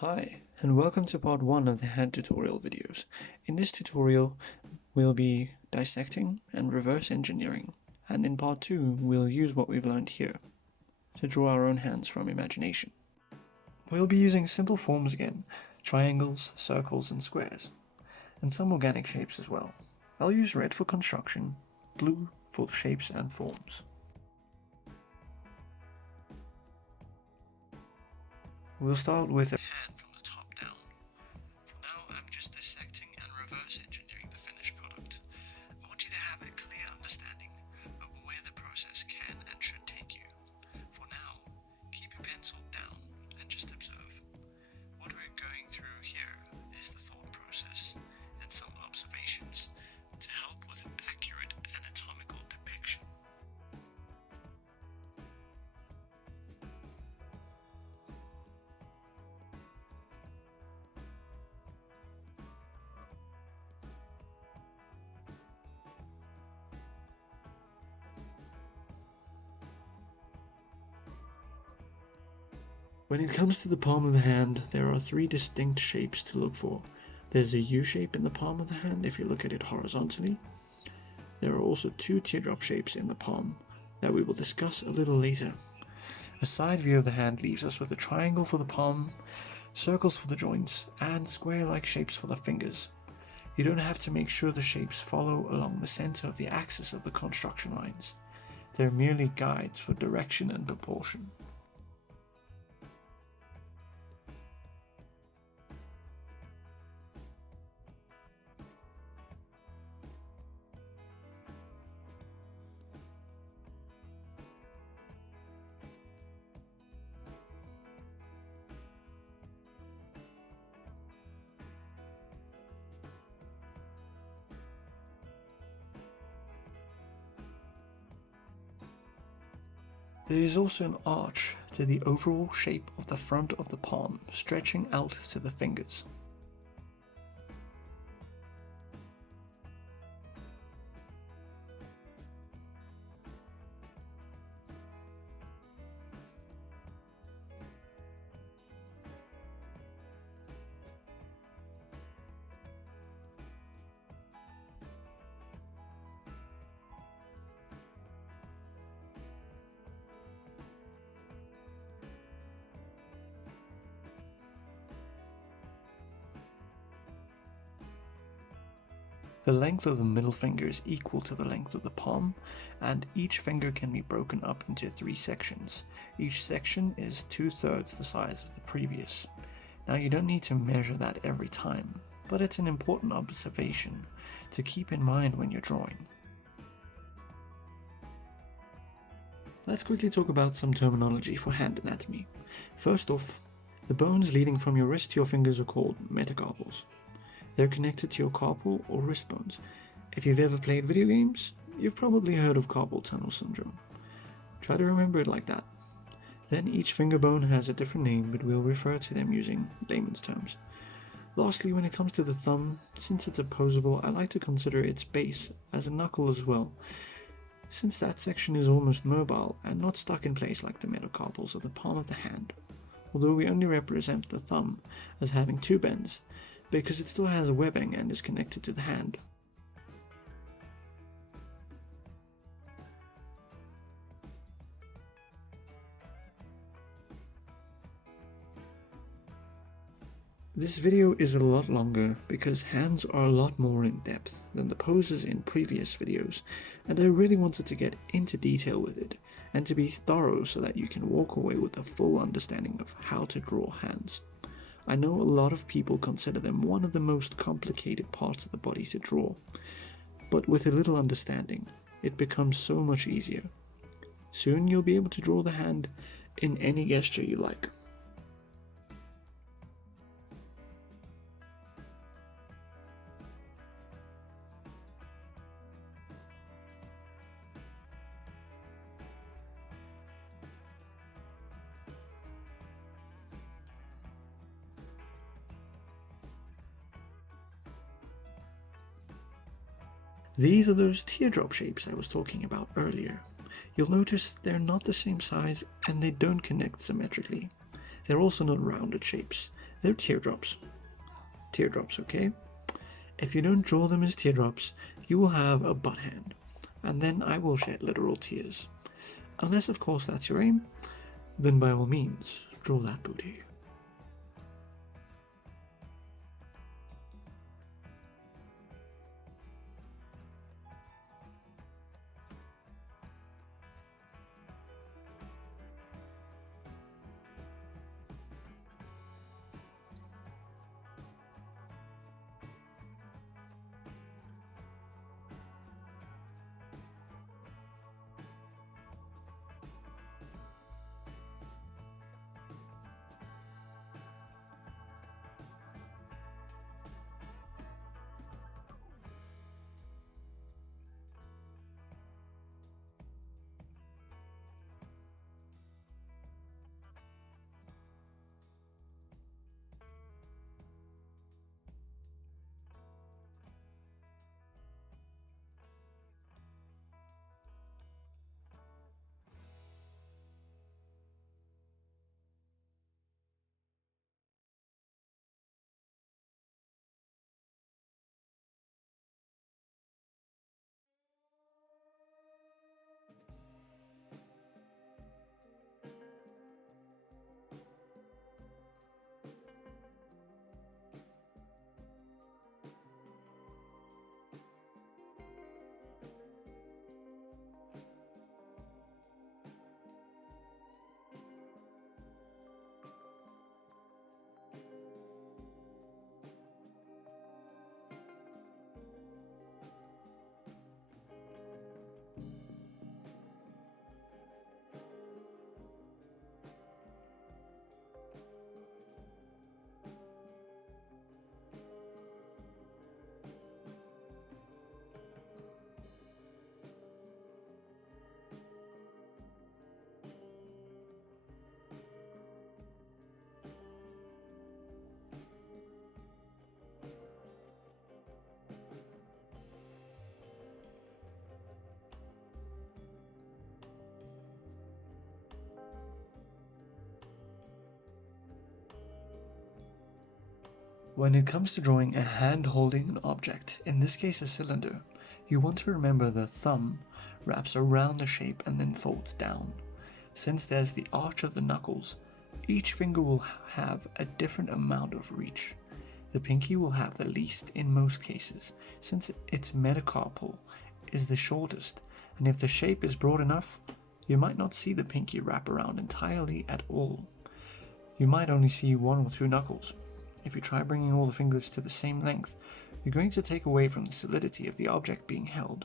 Hi, and welcome to part 1 of the hand tutorial videos. In this tutorial, we'll be dissecting and reverse engineering, and in part 2, we'll use what we've learned here to draw our own hands from imagination. We'll be using simple forms again, triangles, circles, and squares, and some organic shapes as well. I'll use red for construction, blue for shapes and forms. We'll start with a hand from the top down. For now, I'm just dissecting and reverse engineering the finished product. I want you to have a clear understanding of where the process can and should take you. For now, keep your pencil down and just observe. What we're going through here is the thought process and some observations to help with an accurate anatomical depiction. When it comes to the palm of the hand, there are 3 distinct shapes to look for. There's a U shape in the palm of the hand if you look at it horizontally. There are also 2 teardrop shapes in the palm that we will discuss a little later. A side view of the hand leaves us with a triangle for the palm, circles for the joints, and square-like shapes for the fingers. You don't have to make sure the shapes follow along the center of the axis of the construction lines. They're merely guides for direction and proportion. There is also an arch to the overall shape of the front of the palm, stretching out to the fingers. The length of the middle finger is equal to the length of the palm, and each finger can be broken up into 3 sections. Each section is 2/3 the size of the previous. Now you don't need to measure that every time, but it's an important observation to keep in mind when you're drawing. Let's quickly talk about some terminology for hand anatomy. First off, the bones leading from your wrist to your fingers are called metacarpals. They're connected to your carpal or wrist bones. If you've ever played video games, you've probably heard of carpal tunnel syndrome. Try to remember it like that. Then each finger bone has a different name, but we'll refer to them using layman's terms. Lastly, when it comes to the thumb, since it's opposable, I like to consider its base as a knuckle as well, since that section is almost mobile and not stuck in place like the metacarpals of the palm of the hand. Although we only represent the thumb as having 2 bends, because it still has webbing and is connected to the hand. This video is a lot longer because hands are a lot more in depth than the poses in previous videos, and I really wanted to get into detail with it and to be thorough so that you can walk away with a full understanding of how to draw hands. I know a lot of people consider them one of the most complicated parts of the body to draw, but with a little understanding, it becomes so much easier. Soon you'll be able to draw the hand in any gesture you like. These are those teardrop shapes I was talking about earlier. You'll notice they're not the same size and they don't connect symmetrically. They're also not rounded shapes. They're teardrops. Teardrops, okay? If you don't draw them as teardrops, you will have a butt hand, and then I will shed literal tears. Unless, of course, that's your aim, then by all means, draw that booty. When it comes to drawing a hand holding an object, in this case a cylinder, you want to remember the thumb wraps around the shape and then folds down. Since there's the arch of the knuckles, each finger will have a different amount of reach. The pinky will have the least in most cases, since its metacarpal is the shortest, and if the shape is broad enough, you might not see the pinky wrap around entirely at all. You might only see 1 or 2 knuckles. If you try bringing all the fingers to the same length, you're going to take away from the solidity of the object being held.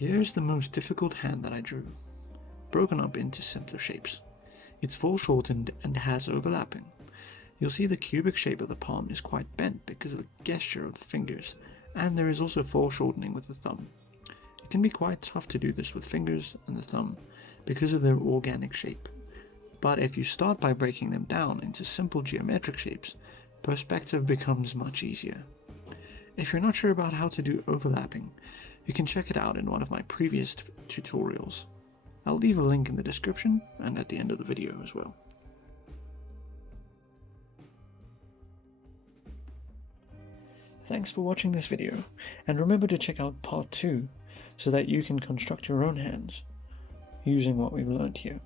Here's the most difficult hand that I drew, broken up into simpler shapes. It's foreshortened and has overlapping. You'll see the cubic shape of the palm is quite bent because of the gesture of the fingers, and there is also foreshortening with the thumb. It can be quite tough to do this with fingers and the thumb because of their organic shape. But if you start by breaking them down into simple geometric shapes, perspective becomes much easier. If you're not sure about how to do overlapping, you can check it out in one of my previous tutorials. I'll leave a link in the description and at the end of the video as well. Thanks for watching this video, and remember to check out part 2 so that you can construct your own hands using what we've learned here.